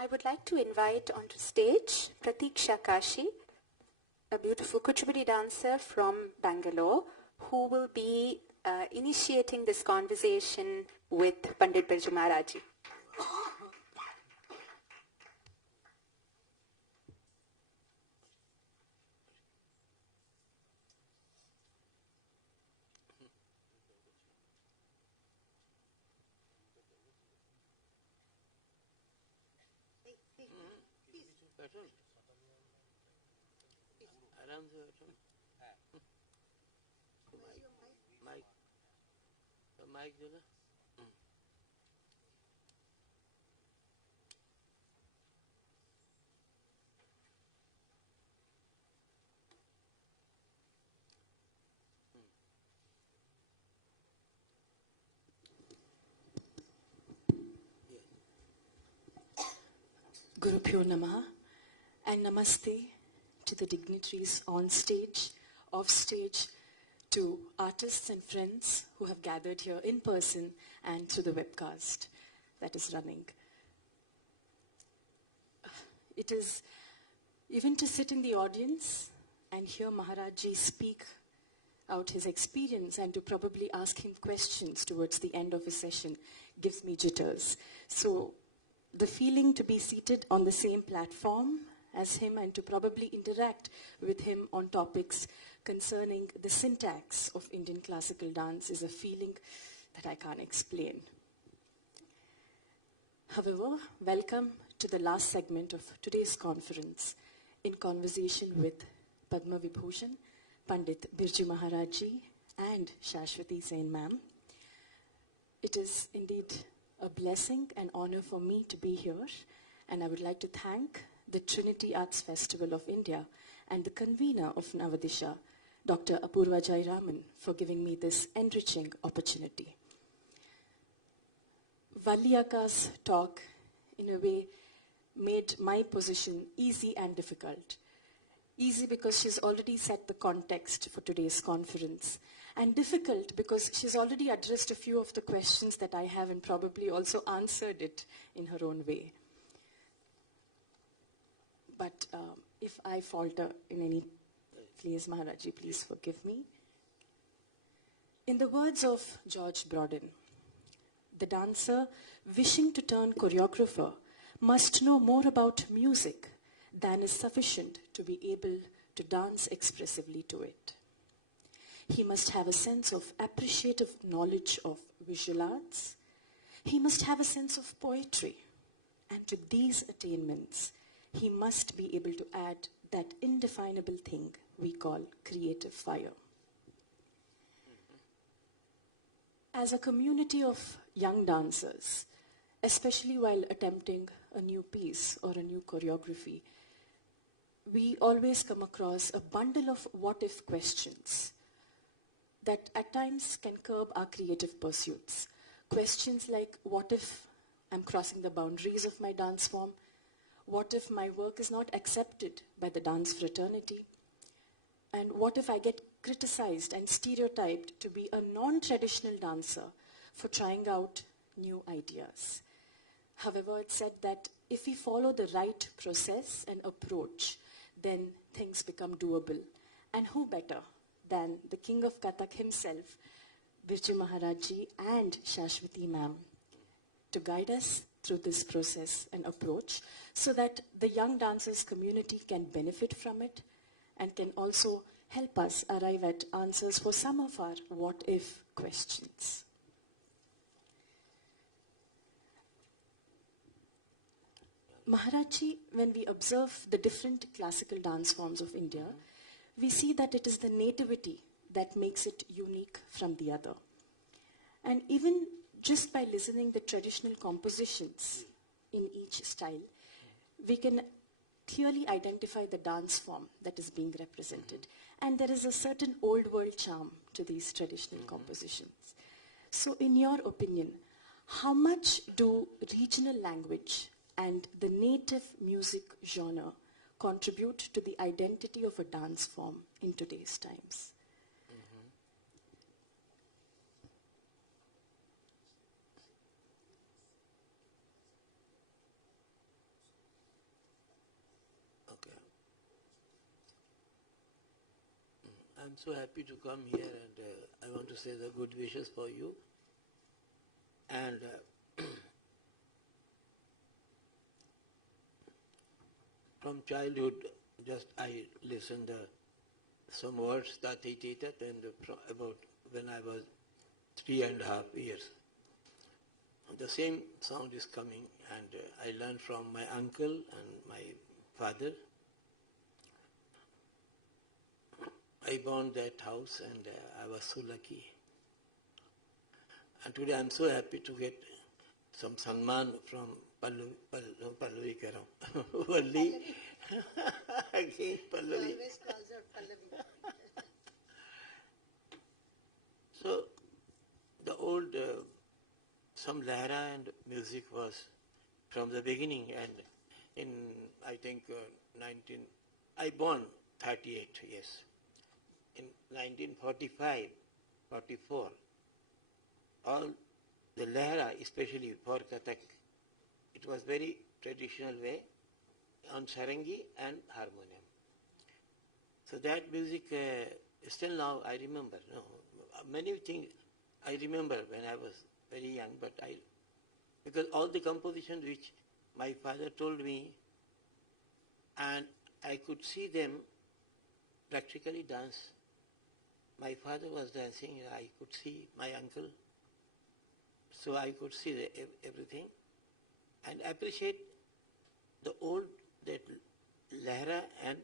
I would like to invite onto stage Prateeksha Kashi, a beautiful Kuchipudi dancer from Bangalore, who will be initiating this conversation with Pandit Birju Maharaj. आराम से बैठो mic mic जो ना Gurubhyo Namaha and Namaste to the dignitaries on stage, off stage, to artists and friends who have gathered here in person and through the webcast that is running. It is even to sit in the audience and hear Maharajji speak out his experience and to probably ask him questions towards the end of his session gives me jitters. So the feeling to be seated on the same platform as him and to probably interact with him on topics concerning the syntax of Indian classical dance is a feeling that I can't explain. However, welcome to the last segment of today's conference in conversation with Padma Vibhushan, Pandit Birju Maharajji and Saswati Sen ma'am. It is indeed a blessing and honor for me to be here, and I would like to thank the Trinity Arts Festival of India and the convener of Navadhisha, Dr. Apoorva Jayaraman, for giving me this enriching opportunity. Valliyaka's talk, in a way, made my position easy and difficult. Easy because she's already set the context for today's conference, and difficult because she's already addressed a few of the questions that I have and probably also answered it in her own way. But if I falter in any place, Maharajji, please forgive me. In the words of George Broden, the dancer wishing to turn choreographer must know more about music than is sufficient to be able to dance expressively to it. He must have a sense of appreciative knowledge of visual arts. He must have a sense of poetry. And to these attainments, he must be able to add that indefinable thing we call creative fire. As a community of young dancers, especially while attempting a new piece or a new choreography, we always come across a bundle of what-if questions that at times can curb our creative pursuits. Questions like, what if I'm crossing the boundaries of my dance form? What if my work is not accepted by the dance fraternity? And what if I get criticized and stereotyped to be a non-traditional dancer for trying out new ideas? However, it's said that if we follow the right process and approach, then things become doable. And who better than the king of Kathak himself, Birju Maharajji and Saswati ma'am, to guide us through this process and approach so that the young dancers community can benefit from it and can also help us arrive at answers for some of our what-if questions. Maharajji, when we observe the different classical dance forms of India, we see that it is the nativity that makes it unique from the other. And even just by listening the traditional compositions in each style, we can clearly identify the dance form that is being represented. And there is a certain old world charm to these traditional compositions. So in your opinion, how much do regional language and the native music genre contribute to the identity of a dance form in today's times? I'm so happy to come here, and I want to say the good wishes for you. And from childhood, just I listened some words that he teaches, and about when I was 3.5 years. The same sound is coming, and I learned from my uncle and my father. I born that house, and I was so lucky. And today I'm so happy to get some Sanman from Pallavi Karam. Valli. Again Pallavi. Always calls her Pallavi. So the old, some Lahara and music was from the beginning, and in, I think, I born 38, yes. In 1945, 44, all the Lahara, especially for Kathak, it was very traditional way on sarangi and harmonium. So that music, still now I remember. No, many things I remember when I was very young, but because all the compositions which my father told me, and I could see them practically dance. My father was dancing, I could see my uncle, so I could see everything and appreciate the old, that Lahara and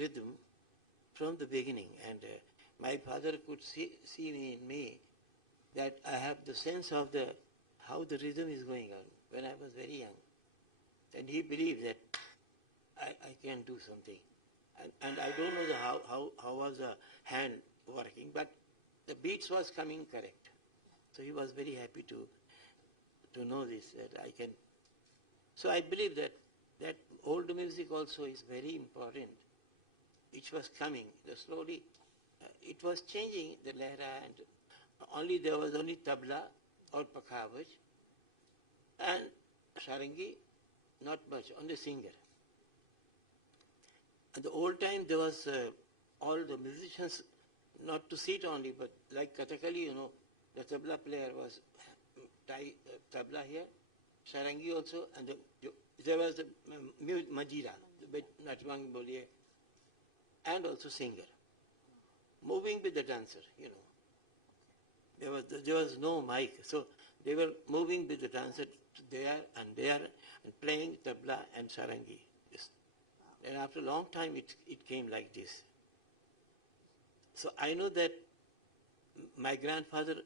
rhythm from the beginning. And my father could see in me that I have the sense of how the rhythm is going on when I was very young. And he believed that I can do something. And I don't know how was the hand working, but the beats was coming correct. So he was very happy to know this, that I can. So I believe that old music also is very important, which was coming. Slowly it was changing, the Lahara, and there was only tabla or pakhavaj, and sarangi, not much, only singer. At the old time there was all the musicians, not to sit only, but like Kathakali, the tabla player was tabla here, sarangi also, and there was the majira, the natwang boliye, and also singer, moving with the dancer, There was no mic, so they were moving with the dancer there, and playing tabla and sarangi. And after a long time, it came like this. So I know that my grandfather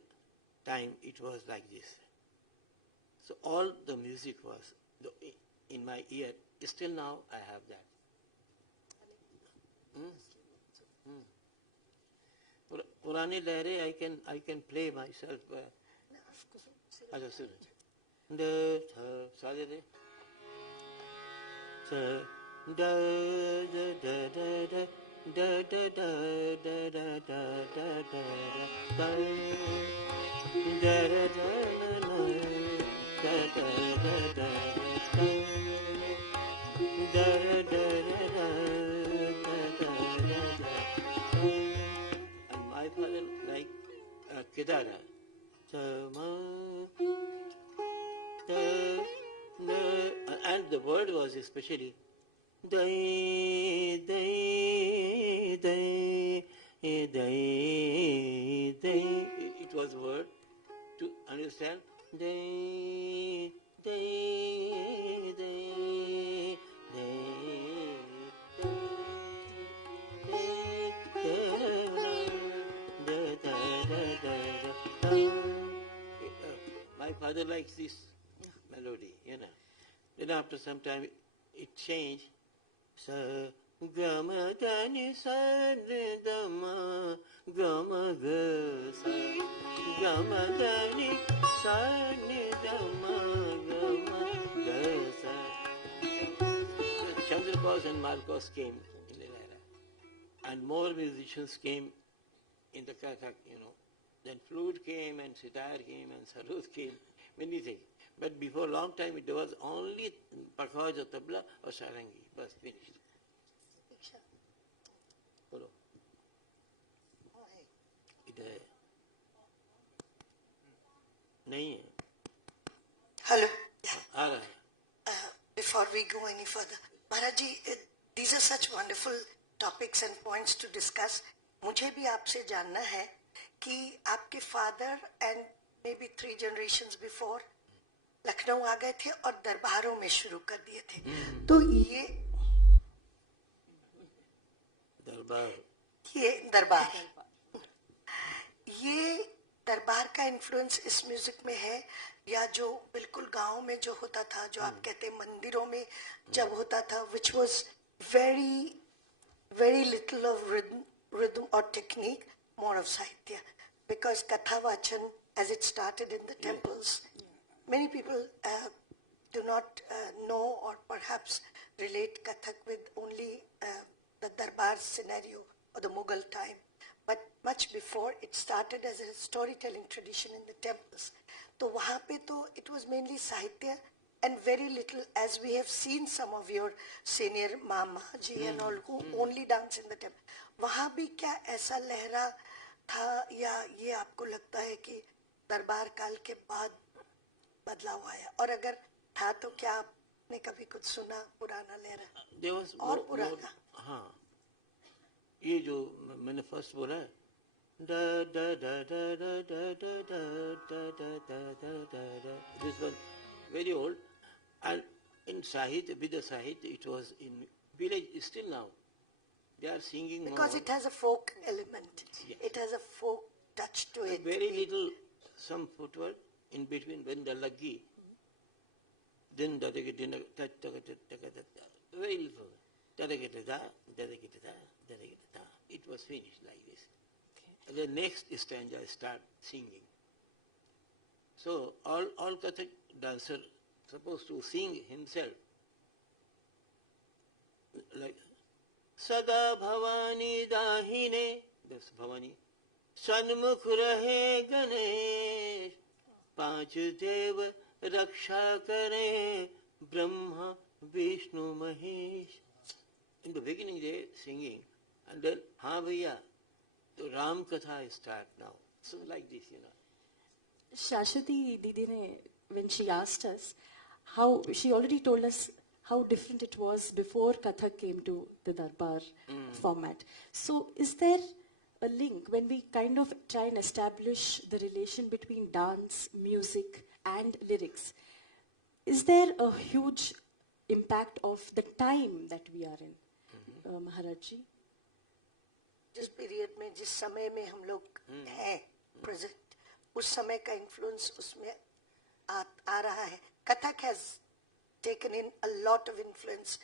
time, it was like this. So all the music was in my ear. Still now I have that. Purani Lahre, I can play myself. Acha, sir. Da sa de de. Sa da da da da da da da da da da da da and my father like Kedara. And the word was especially Dai, dai, dai, dai, dai. It was a word to understand. Dai, dai, dai, dai. My father likes this melody, Then after some time it changed. Sa gama dani sa re dama gama ga sa gama dani sa ni dama gama ga sa. Chandrabos and Marcos came in the era, and more musicians came in the Kathak, Then flute came, and sitar came, and sarod came, many things. But before a long time, it was only pakhaj or tabla or sarangi. Was finished. Prateeksha. Follow. Hello. आ रहा है. Before we go any further, Maharaj ji, these are such wonderful topics and points to discuss. मुझे भी आपसे जानना है कि आपके father and maybe 3 generations before Lucknow आ गए थे और दरबारों में शुरू कर दिए थे. तो ये दरबार का इन्फ्लुएंस इस म्यूजिक में है या जो बिल्कुल गांव में जो होता था, जो आप कहते हैं मंदिरों में जब होता था, which was very little of rhythm or technique, more of sahitya, because katha vachan, as it started in the temples, many people do not know or perhaps relate Kathak with only the Darbar scenario or the Mughal time. But much before, it started as a storytelling tradition in the temples. So wahan pe to it was mainly Sahitya and very little, as we have seen some of your senior Mama ji and all who only dance in the temple. Wahan bhi kya aisa lehra tha ya ye aapko lagta hai ki Darbar काल के बाद बदलाव आया, और अगर था तो क्या आपने कभी कुछ सुना पुराना लहरा और पुराना? हाँ, ये जो मैंने फर्स्ट बोला है, da da da da da da da da da da da da da da, this was very old, and in Sahit, with the Sahit, it was in village still now. They are singing because more. It has a folk element. Yes. It has a folk touch to it. Very little, some footwork in between when the laggi, then very little, it was finished like this. And the next stanza start singing. So all Kathak dancer supposed to sing himself like Sada Bhavani Dahine, that's Bhavani, Sanmukh Rahe Ganesh, पांच देव रक्षा करें Brahma Vishnu Mahesh. In the beginning they singing, and then हाँ भैया तो राम कथा start now. So like this, you know. Saswati Didi ne, when she asked us how, she already told us how different it was before Kathak came to the Darbar format. So is there a link when we kind of try and establish the relation between dance, music and lyrics? Is there a huge impact of the time that we are in, Maharaj ji? जिस period में, जिस समय में हम लोग हैं present, उस समय का इन्फ्लुएंस उसमें आ रहा है. Kathak has taken in a lot of influence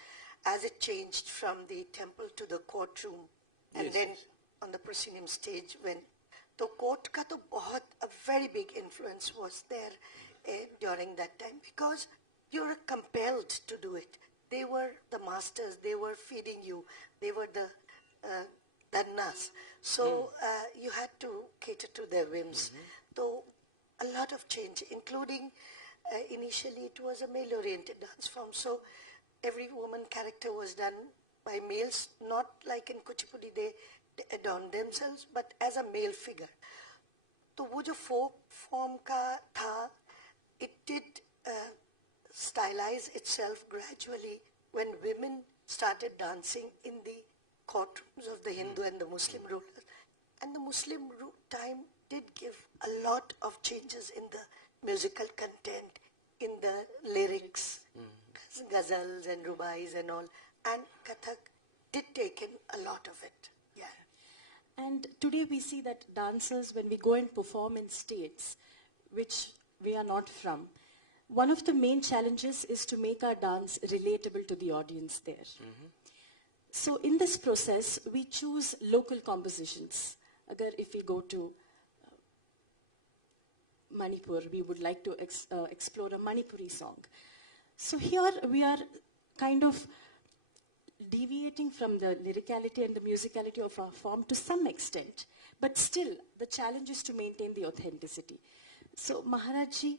as it changed from the temple to the courtroom, and yes, then yes. on the proscenium stage when तो court का तो बहुत a very big influence was there during that time, because you were compelled to do it. They were the masters, they were feeding you, they were the dhannas, so you had to cater to their whims. So a lot of change, including initially it was a male-oriented dance form, so every woman character was done by males, not like in Kuchipudi they adorn themselves, but as a male figure. तो वो जो folk form का था, it did stylize itself gradually when women started dancing in the courtrooms of the Hindu and the Muslim rulers. And the Muslim time did give a lot of changes in the musical content, in the lyrics, ghazals and rubais and all. And Kathak did take in a lot of it. Yeah. And today we see that dancers, when we go and perform in states which we are not from, one of the main challenges is to make our dance relatable to the audience there. So in this process, we choose local compositions. Agar if we go to Manipur, we would like to explore a Manipuri song. So here we are kind of deviating from the lyricality and the musicality of our form to some extent, but still the challenge is to maintain the authenticity. So Maharaj ji,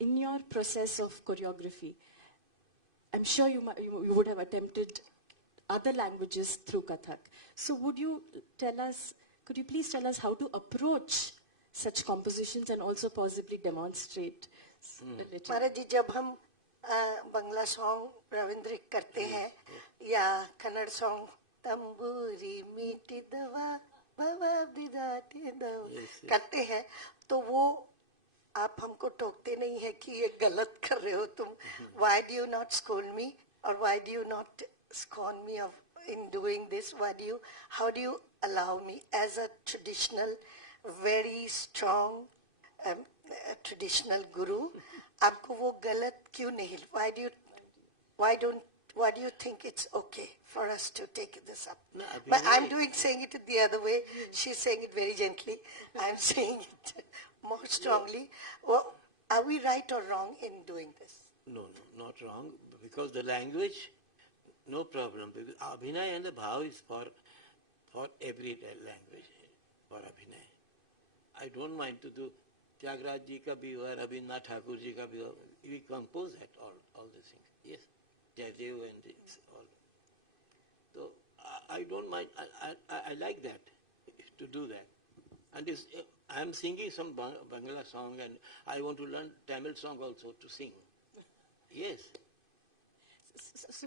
in your process of choreography, I'm sure you would have attempted other languages through Kathak. So could you please tell us how to approach such compositions and also possibly demonstrate a little? महाराज जी, जब हम बंगला song रविंद्रिक करते हैं या Kannada song तंबूरी मीठी दवा बाबा दिदाती दवा करते हैं, तो वो आप हमको टोकते नहीं है कि ये गलत कर रहे हो तुम. Why do you not scold me, or why do you not scorn me of in doing this? How do you allow me as a traditional, very strong traditional guru? आपको वो गलत क्यों नहीं? Why do you think it's okay for us to take this up? No, but I'm saying it the other way. She's saying it very gently. I'm saying it more strongly. Well, are we right or wrong in doing this? No, not wrong, because the language, no problem. Because Abhinay and the Bhav is for every language, for Abhinay. I don't mind to do Tyagaraja ji ka bhi or Rabindranath Thakur ji ka bhi. We compose that, all these things. Yes, Jayadev and this, all. So I don't mind, I like that, to do that. And I am singing some Bangla song, and I want to learn Tamil song also to sing. Yes. So,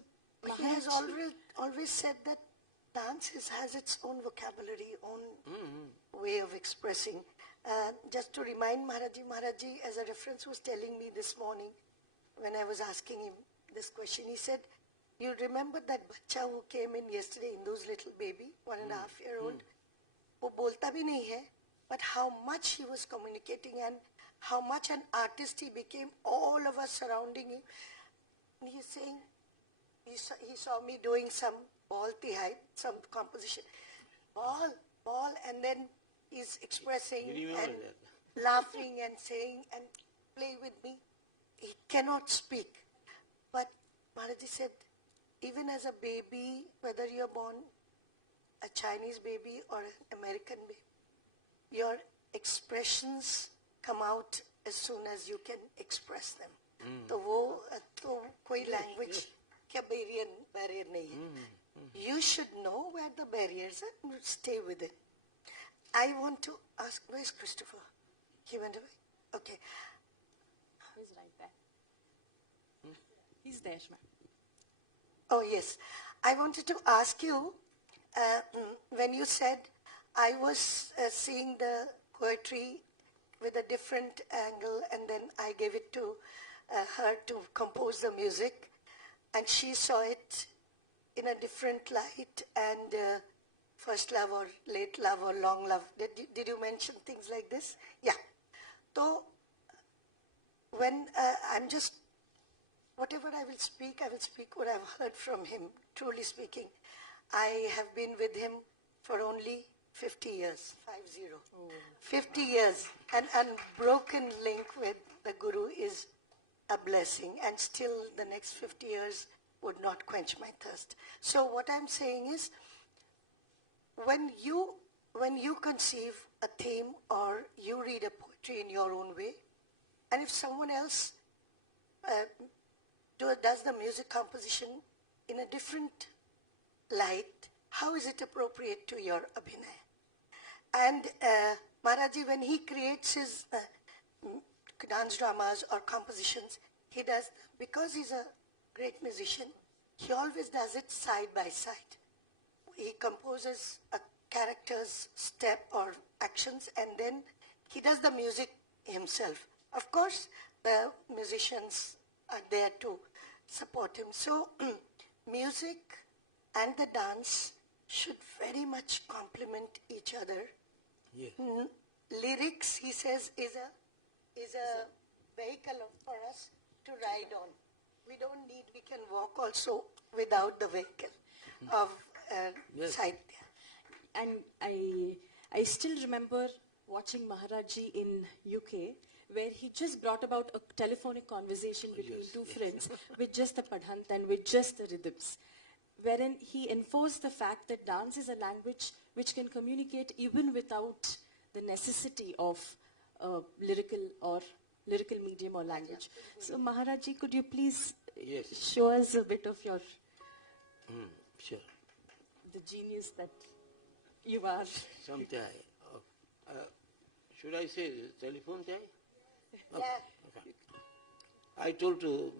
He has always said that dance has its own vocabulary, own way of expressing. Just to remind Maharajji, as a reference, was telling me this morning when I was asking him this question, he said, you remember that bacha who came in yesterday, Indu's little baby, 1.5-year-old? वो बोलता भी नहीं है, but how much he was communicating and how much an artist he became, all of us surrounding him. And he's saying, he saw me doing some ball tihai, some composition. Ball, and then he's expressing and laughing and saying and play with me. He cannot speak. But Maharajji said, even as a baby, whether you're born a Chinese baby or an American baby, your expressions come out as soon as you can express them. तो कोई language क्या barrier नहीं है. You should know where the barriers are and stay with it. I want to ask, where's Christopher? He went away? Okay. He's right there. He's there, Shma. Oh, yes. I wanted to ask you, when you said I was seeing the poetry with a different angle, and then I gave it to her to compose the music, and she saw it in a different light, and first love or late love or long love. Did you mention things like this? Yeah. So when I'm just, whatever I will speak what I've heard from him, truly speaking. I have been with him for only 50 years, 50. 50 years. An unbroken link with the Guru is a blessing, and still the next 50 years would not quench my thirst. So what I'm saying is, when you conceive a theme or you read a poetry in your own way, and if someone else does the music composition in a different light, how is it appropriate to your abhinay? And Maharajji, when he creates his dance dramas or compositions, he does, because he's a great musician, he always does it side by side. He composes a character's step or actions, and then he does the music himself. Of course, the musicians are there to support him. So, music and the dance should very much complement each other. Yes. Lyrics, he says, is a vehicle for us to ride on. We can walk also without the vehicle of sight. And I still remember watching Maharajji in UK, where he just brought about a telephonic conversation between two friends with just the padhant and with just the rhythms, wherein he enforced the fact that dance is a language which can communicate even without the necessity of lyrical medium or language. So Maharajji, could you please show us a bit of your Sure. the genius that you are? Sometime. Should I say telephone time? Yeah. Okay. I told to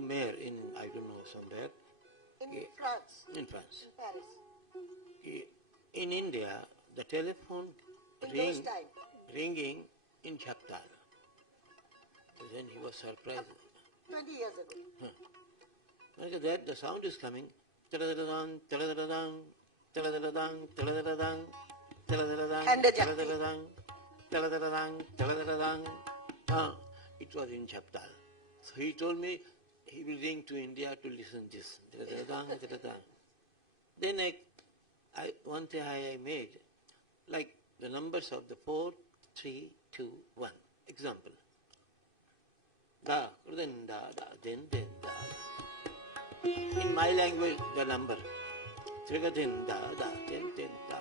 mayor in, I don't know, somewhere, In France. in France. In Paris. In India, the telephone In those time. ringing in Jhaptal. So then he was surprised. 20 years ago. Look at that, the sound is coming. Taladadadang, taladadadang, taladadadang, taladadadang, taladadadang, taladadadang, taladadadang, taladadadang. It was in Jhaptal. So he told me he will ring to India to listen this. Taladadadang, taladadang. Then one thing I made, like the numbers of the 4, 3, 2, 1. Example. Da, then da, da, then da. In my language, the number. Trigadin da, da, then da.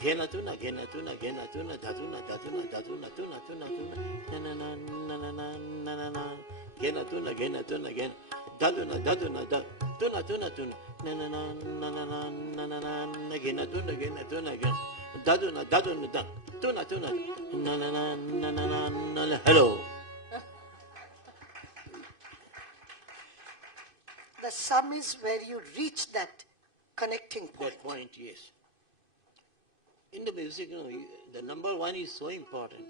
Genatuna, genatuna, genatuna, daduna, daduna, daduna, tuna, tuna, tuna, na na na na na na na na. Genatuna, genatuna, gen. Daduna, daduna, da. Tuna, tuna, tuna. Na na na na na na na na na. Genatuna, genatuna, gen. Daduna, daduna, da. Tuna, tuna. Na na na na na na na. Hello. The sum is where you reach that connecting point. That point, yes. In the music, the number 1 is so important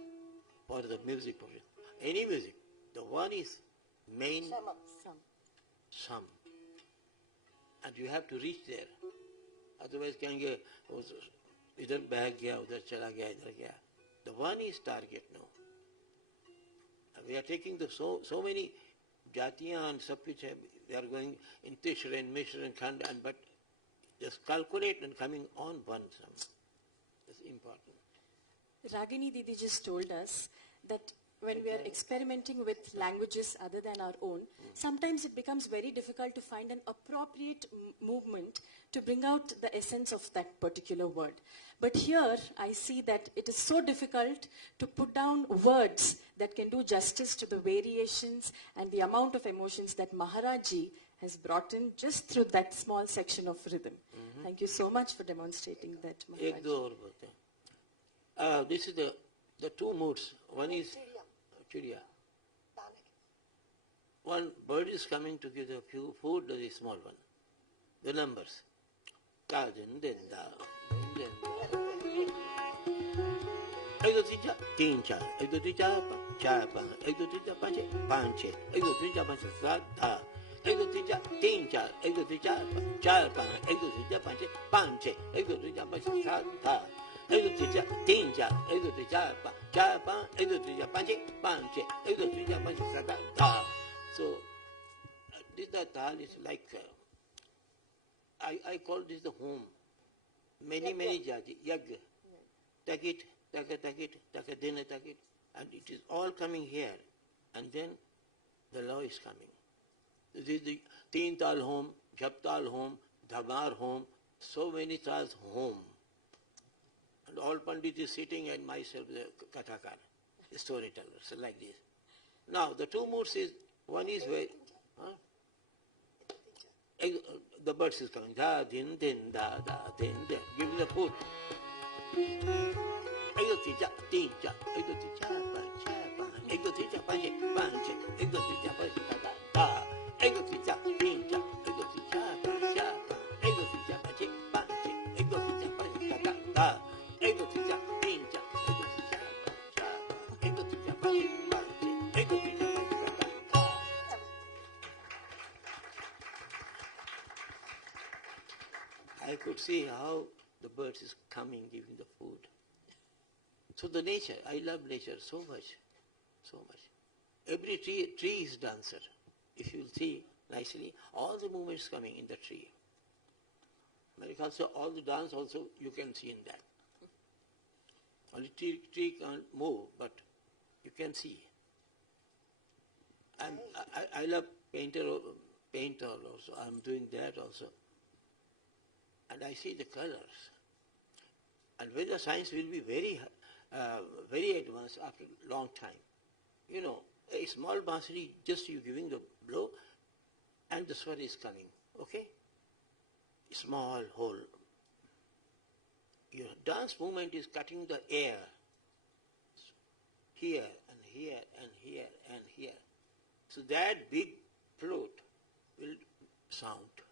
for the music portion. Any music, the 1 is main sum. And you have to reach there. Otherwise, can get either back gaya, udhar chala gaya, idhar gaya. The 1 is target now. We are taking the so many jatiyan and sab kuch hai. They are going in Tishra and Mishra and Khand, but just calculate and coming on one sum. That's important. Ragini Didi just told us that when we are experimenting with languages other than our own, sometimes it becomes very difficult to find an appropriate movement to bring out the essence of that particular word. But here I see that it is so difficult to put down words that can do justice to the variations and the amount of emotions that Maharajji has brought in just through that small section of rhythm. Thank you so much for demonstrating that, Ek do aur bolte. This is the 2 moods. One is Chidiya. One bird is coming to give the food to the small one. The numbers. Ta, din, din, da, din, da. Ek do tija, teen cha. Ek do tija, cha, pa. Ek do tija, panche, panche. Ek do tija, panche, sa, da. Ek do tija, teen cha. Ek do tija, cha, pa. Ek do tija, panche, panche. Ek do tija, panche, sa, da. Ek do tija, teen cha. Ek do tija, pa. Ek do tija, panche, panche. Ek do tija, panche, sa, da. So, this tal is like, I call this the home. Many jaji, yag. Take it, take a dinner, take it. And it is all coming here. And then the law is coming. This is the Teen Tal home, Jhaptal home, Dhabar home, so many tals home. And all Pandit is sitting and myself the Kathakar, the storyteller, so like this. Now the 2 moods is, one is where, the birds is coming, da, din, din, da, da, din, din. Give me the food. Ego tija, tija, ego tija, panche, pan, ego tija, panche, panche, ego tija, panche, da, da, ego tija, tija, ego tija, panche, pan, ego tija, panche, panche, ego tija, panche, da, da, ego tija, tija, ego tija, panche, pan, ego tija, panche, panche, ego tija, panche, da, da. I could see how the birds is coming, giving the food. So the nature, I love nature so much, so much. Every tree is dancer. If you see nicely, all the movements coming in the tree. Also, all the dance also you can see in that. Only tree can't move, but you can see. I love painter also. I'm doing that also. And I see the colors. And whether science will be very advanced after a long time. You know, a small bansuri, just you giving the blow, and the swar is coming, okay? Small hole. Your dance movement is cutting the air, here and here and here and here. So that big float will sound.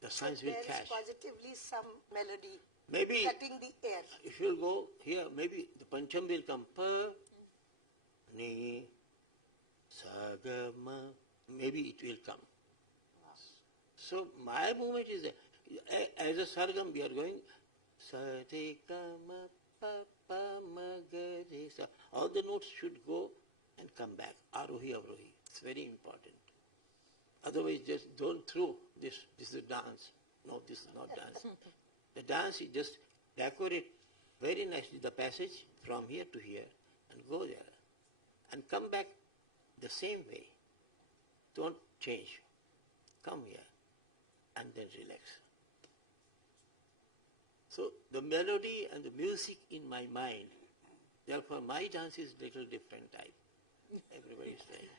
The sounds will There catch. is positively some melody Maybe cutting the air. if you go here, maybe the pancham will come. Pa, ni, sa, ga, ma. Maybe it will come. So my movement is as a sargam we are going sa, te, ka, ma, pa, pa, ma, ga, re, sa. All the notes should go and come back. Arohi, avrohi. It's very important. Otherwise, just don't throw this. This is a dance. No, this is not dance. The dance is just decorate very nicely the passage from here to here and go there and come back the same way. Don't change. Come here and then relax. So the melody and the music in my mind, therefore my dance is little different type. Everybody is saying.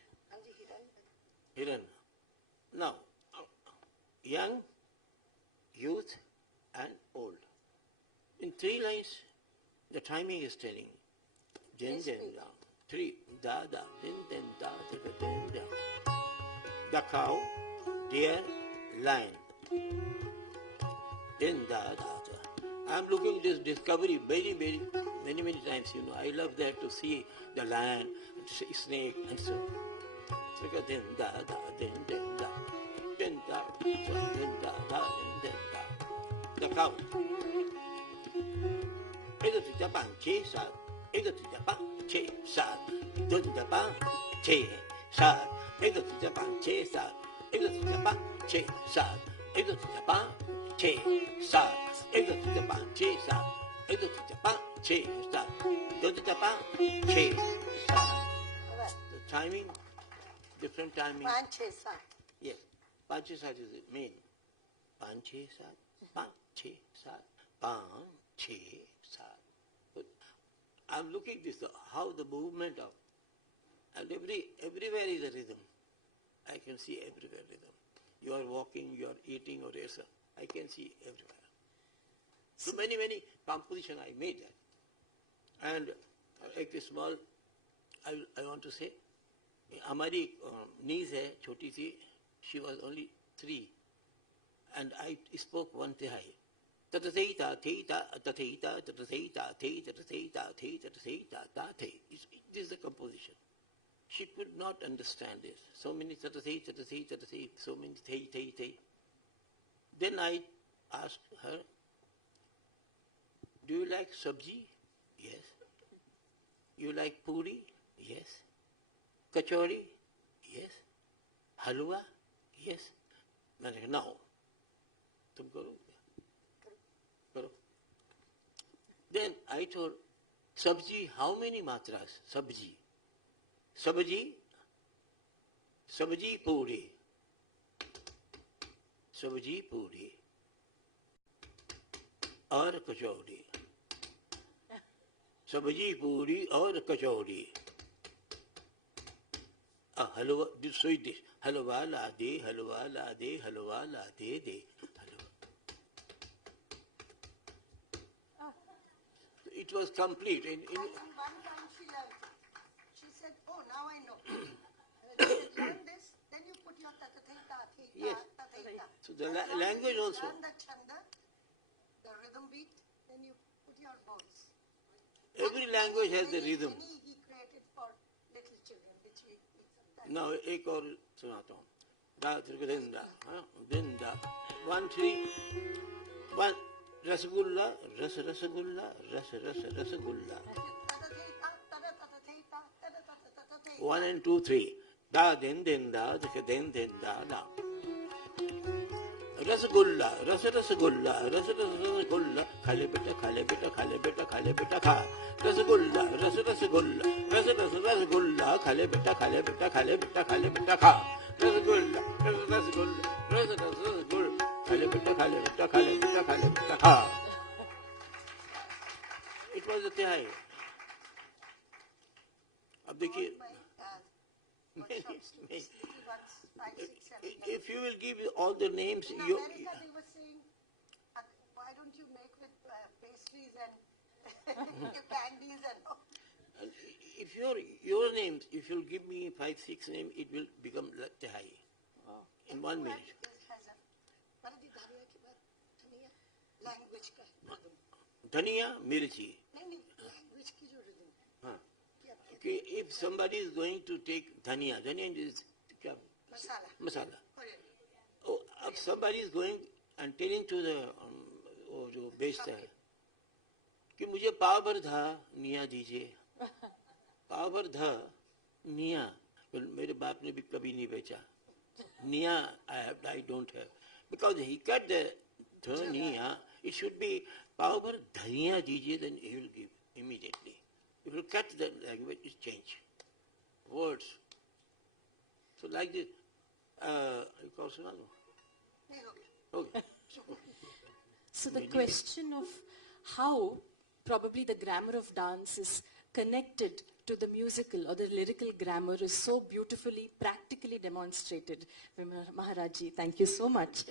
Hiran. Now, young, youth and old. In 3 lines, the timing is telling. Din, din, da. 3, da, da, din, din, da, din, din, da. The cow, deer, lion. Din, da, da, da. I'm looking at this discovery many times, you know. I love that to see the lion, snake and so. Because din, da, da, din, din, da. Din, da, din, da, da, din, da. The cow. 一个只把切杀，一个只把切杀，一个只把切杀，一个只把切杀，一个只把切杀，一个只把切杀，一个只把切杀，一个只把切杀，一个只把切杀。The timing, different timing. Panchesa. Yes, Panchesa is the main. Panchesa, Panchesa, Panchesa. But I'm looking at this, how the movement of, and everywhere is a rhythm. I can see everywhere rhythm. You are walking, you are eating, or else, I can see everywhere. So many composition I made that. And like a small, I want to say, हमारी niece है छोटी सी, she was only 3, and I spoke 1 tihai. Tatatheta, theta, tatheta, tatatheta, theta, tatheta, theta, tatheta, tathe. This is the composition. She could not understand this. So many tatatheta, tatheta, tatheta, so many thay. Then I asked her, do you like sabji? Yes. You like puri? Yes. Kachori? Yes. Halwa? Yes. Now, tum karo. Then I told, sabji, how many matras? Sabji. Sabji puri. Sabji puri. Or kachori. Sabji puri or kachori. Halwa, so it is. Halwa la de, halwa la de, halwa la de, de. It was complete. And one time she learned it. She said, oh, now I know. When you learn this, then you put your tatatheta, theta, Yes. tatheta. So the And language once also. you learn the chanda, the rhythm beat, then you put your voice. Every language has the rhythm. Many he created for little children, which we sometimes. Now, एक और सुनाता हूँ. Da, trikadinda, dinda. 1, 3, 1. Rasgulla, rasgulla, rasgulla. 1 and 2, 3. Da, din, da, din, da, da. Rasgulla, rasgulla, rasgulla. Khale beta, khale beta, khale beta, khale beta, kha. Rasgulla, rasgulla, rasgulla. Khale beta, khale beta, khale beta, khale beta, kha. Rasgulla, rasgulla, rasgulla. Khale beta, khale beta, khale beta, khale beta, kha. It was a tihai. अब देखिए, if you will give all the names, In you. America, they were saying, why don't you make with pastries and candies and all? if your names, if you'll give me 5, 6 names, it will become Tehai in 1 minute. Language का धनिया मिर्ची. नहीं language की जो rhythm है. हाँ. Okay, if somebody is going to take dhania is क्या? Masala. Oh, if somebody is going and telling to the वो जो बेचता है कि मुझे पाव भर धा निया दीजिए. पाव भर धा निया. Well, मेरे बाप ने भी कभी नहीं बेचा. Niya I don't have, because he cut the dhaniya. It should be pav bhar dhaniya dijiye, then he will give immediately. If you cut the language, it change words. So like this, you call Sunano? Okay. So the question of how probably the grammar of dance is connected to the musical or the lyrical grammar is so beautifully, practically demonstrated. Maharaji, thank you so much.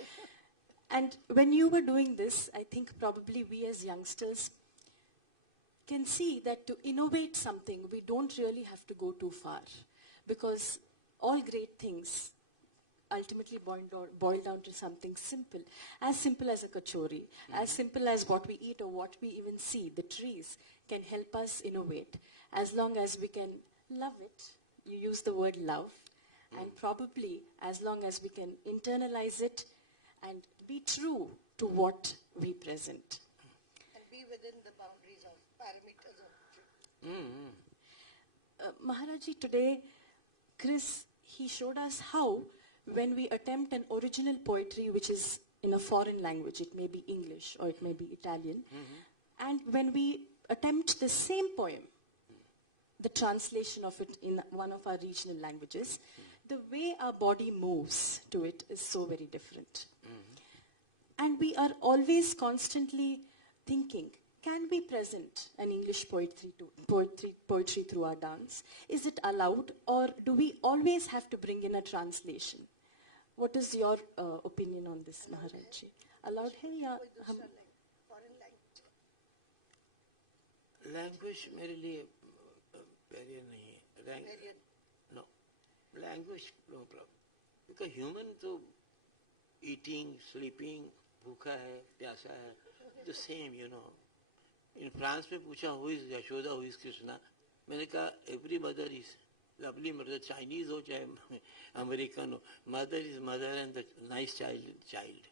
And when you were doing this, I think probably we as youngsters can see that to innovate something, we don't really have to go too far. Because all great things ultimately boil down to something simple as a kachori, as simple as what we eat or what we even see. The trees can help us innovate as long as we can love it. You use the word love, and probably as long as we can internalize it and be true to what we present. And be within the boundaries of parameters of Maharaji, today, Chris, he showed us how when we attempt an original poetry which is in a foreign language, it may be English or it may be Italian, and when we attempt the same poem, the translation of it in one of our regional languages, the way our body moves to it is so very different. And we are always constantly thinking, can we present an English poetry through our dance? Is it allowed, or do we always have to bring in a translation? What is your opinion on this, Maharaji? Allowed hai ya hum? foreign language. Language मेरे लिए barrier नहीं है. No, language no problem. Because human तो eating, sleeping, भूखा है, प्यासा है, the same, you know. In France में पूछा who is Yashoda, who is Krishna, मैंने कहा every mother is lovely mother, Chinese हो चाहे American हो, mother is mother and the nice child.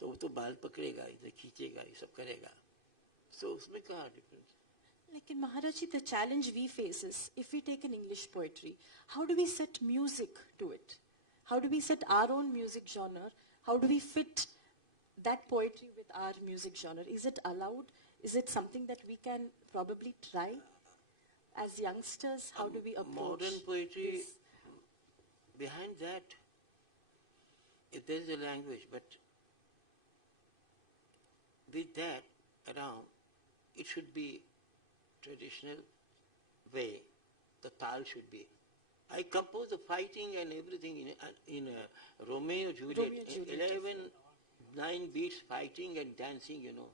तो वो तो बाल पकड़ेगा, इधर खींचेगा, ये सब करेगा. So उसमें कहाँ difference? Like in Maharaji, the challenge we face is, if we take an English poetry, how do we set music to it? How do we set our own music genre? How do we fit that poetry with our music genre? Is it allowed? Is it something that we can probably try? As youngsters, how do we approach modern poetry? this? Behind that, if there is a language, but with that around, it should be traditional way. The tal should be. I compose the fighting and everything in Romeo and Juliet. 11, 9 beats fighting and dancing, you know.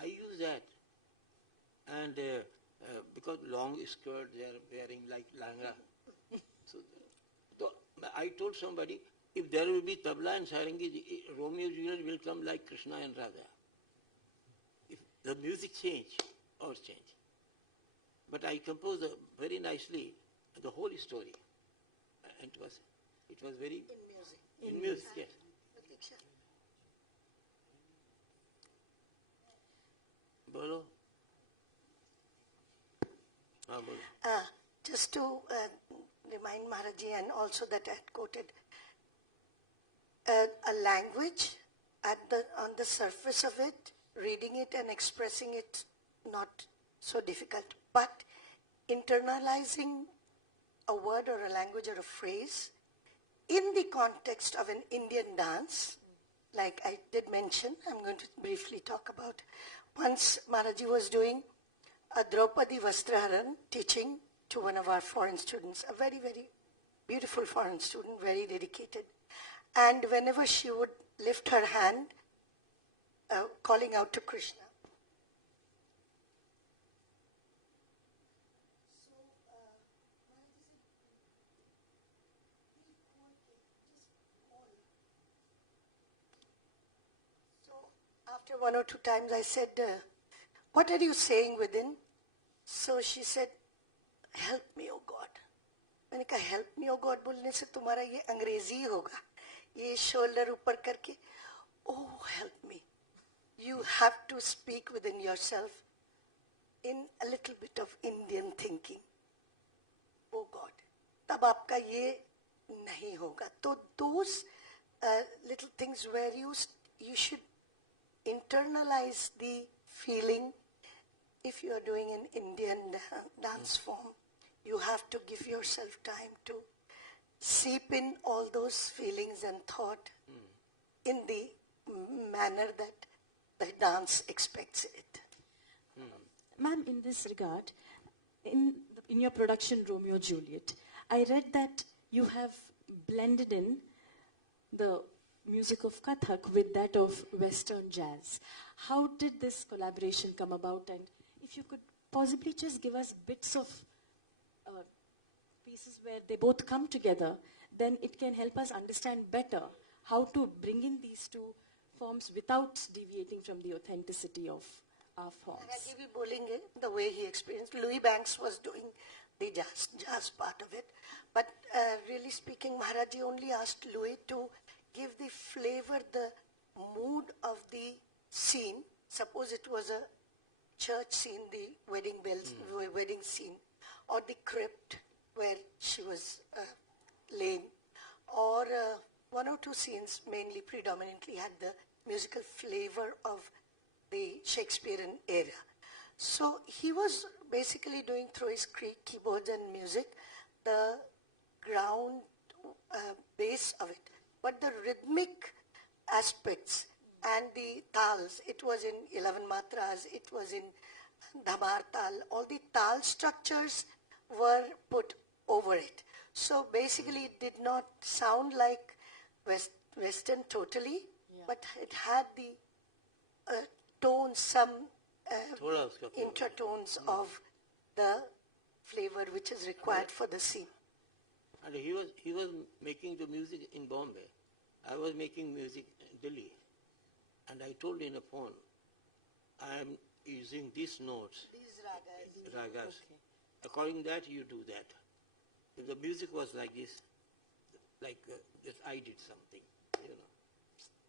I use that. And because long skirt they are wearing like langa. So I told somebody, if there will be tabla and sarangi, Romeo and Juliet will come like Krishna and Radha. If the music change, or change. But I composed very nicely the whole story. And it was very... In music. In music, yes. Prateeksha. Bolo. Bolo. Just to remind Maharaji, and also that I had quoted, a language on the surface of it, reading it and expressing it, not so difficult. But internalizing a word or a language or a phrase in the context of an Indian dance, like I did mention, I'm going to briefly talk about. Once Maharaji was doing a Draupadi Vastraharan teaching to one of our foreign students, a very, very beautiful foreign student, very dedicated. And whenever she would lift her hand, calling out to Krishna, after one or two times I said, what are you saying within? So she said, help me, oh God. मैंने कहा, help me, oh God बोलने से तुम्हारा ये अंग्रेजी होगा. ये shoulder ऊपर करके, oh, help me. You have to speak within yourself in a little bit of Indian thinking. Oh God, तब आपका ये नहीं होगा. So those little things where you should internalize the feeling. If you are doing an Indian dance form, you have to give yourself time to seep in all those feelings and thought in the manner that the dance expects it. Ma'am, in this regard, in your production Romeo Juliet, I read that you have blended in the music of Kathak with that of Western jazz. How did this collaboration come about? And if you could possibly just give us bits of pieces where they both come together, then it can help us understand better how to bring in these two forms without deviating from the authenticity of our forms. Rajiv बोलेंगे the way he experienced. Louis Banks was doing the jazz part of it, but really speaking, Maharaji only asked Louis to give the flavor, the mood of the scene. Suppose it was a church scene, the wedding bells, wedding scene, or the crypt where she was laying, or one or two scenes mainly predominantly had the musical flavor of the Shakespearean era. So he was basically doing through his keyboards and music the ground base of it. But the rhythmic aspects and the tals, it was in 11 matras, it was in dhamar tal, all the tal structures were put over it. So basically it did not sound like Western totally, but it had the tones, some intertones of the flavor which is required for the scene. And he was making the music in Bombay. I was making music in Delhi. And I told in a phone, I am using these notes. These Ragas. Okay. According to that, you do that. If the music was like this, just I did something, you know.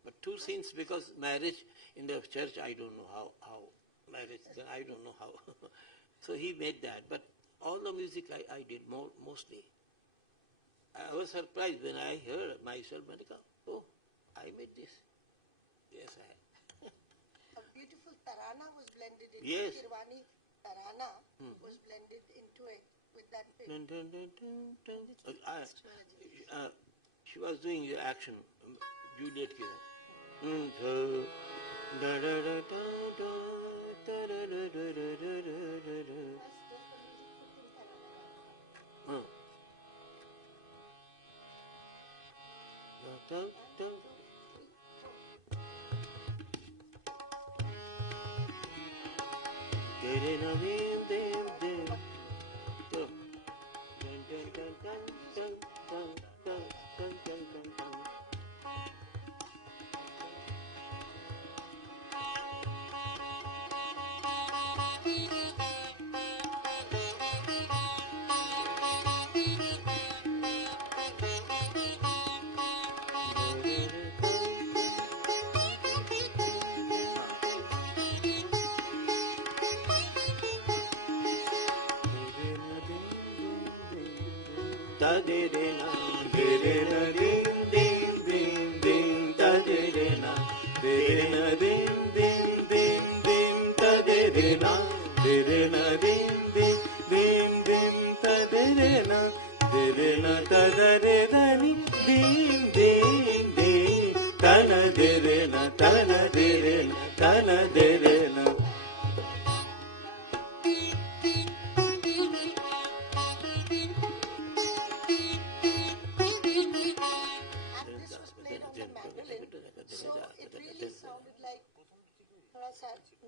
But two scenes, because marriage in the church, I don't know how marriage, then I don't know how. So he made that. But all the music I did mostly. I was surprised when I heard myself, oh, I made this. Yes, I have. A beautiful tarana was blended into Yes. Kirwani tarana was blended into it with that Dun, dun, dun, dun, dun. She was doing the action, Juliet ki.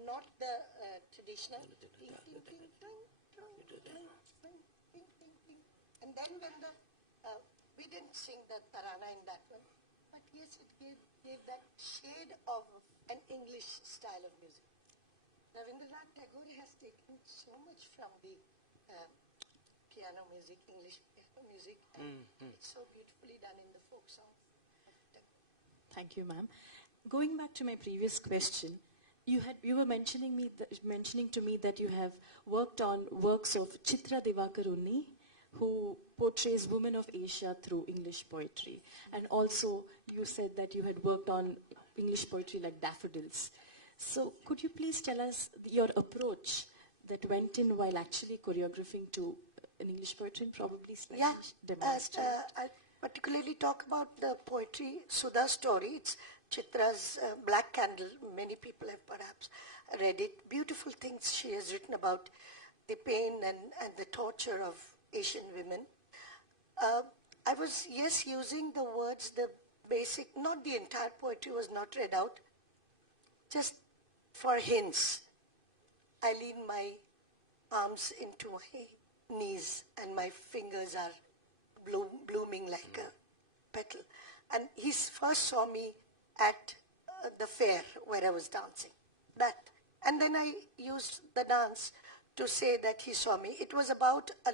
Not the traditional ting, ting, ting, ting, ting, and then when we didn't sing the tarana in that one, but Yes, it gave that shade of an English style of music. Rabindranath Tagore has taken so much from the piano music, English piano music, and it's so beautifully done in the folk song. Thank you, ma'am. Going back to my previous question, you were mentioning to me that you have worked on works of Chitra Divakaruni, who portrays women of Asia through English poetry. And also, you said that you had worked on English poetry like Daffodils. So could you please tell us your approach that went in while actually choreographing to an English poetry, and probably slightly demonstrate? I particularly talk about the poetry, Sudha story. It's Chitra's Black Candle. Many people have perhaps read it. Beautiful things she has written about the pain and the torture of Asian women. I was, yes, using the words, the basic, not the entire poetry was not read out, just for hints. I lean my arms into my knees and my fingers are blooming like a petal. And he first saw me at the fair where I was dancing. That. And then I used the dance to say that he saw me. It was about a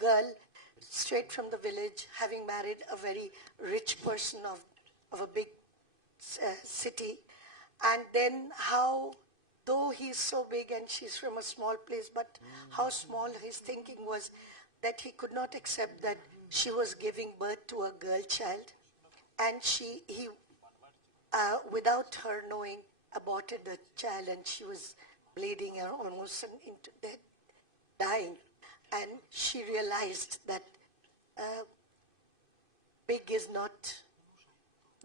girl straight from the village having married a very rich person of a big city. And then how, though he's so big and she's from a small place, but how small his thinking was that he could not accept that she was giving birth to a girl child. And he without her knowing, aborted the child, and she was bleeding and almost into death, dying. And she realized that big is not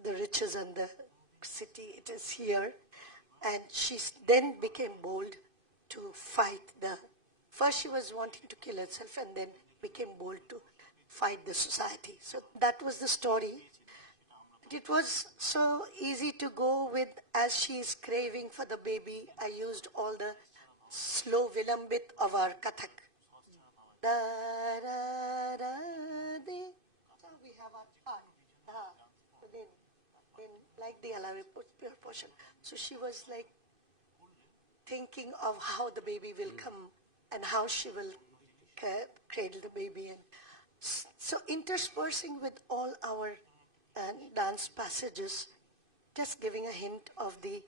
the riches and the city, it is here. And she then became bold to fight first she was wanting to kill herself and then became bold to fight the society. So that was the story. It was so easy to go with, as she is craving for the baby, I used all the slow vinambit of our Kathak. Da, da, da, de. So we have our part. So then like the Alawi pure portion. So she was like thinking of how the baby will come and how she will cradle the baby. And so interspersing with all our dance passages, just giving a hint of the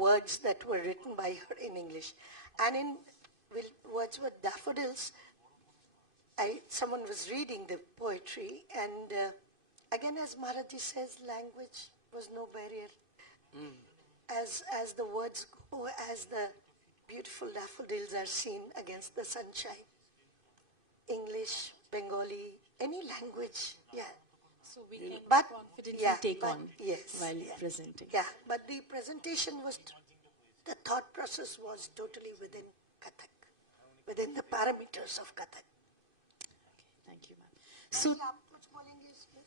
words that were written by her in English. And in words with Daffodils, someone was reading the poetry, and again, as Maharaji says, language was no barrier. As the words go, as the beautiful daffodils are seen against the sunshine, English, Bengali, any language, yeah. So we can But confidently take on while presenting. Yeah, but the presentation was, the thought process was totally within Kathak, within the parameters of Kathak. Okay, thank you, ma'am. So, आप कुछ बोलेंगे इसमें?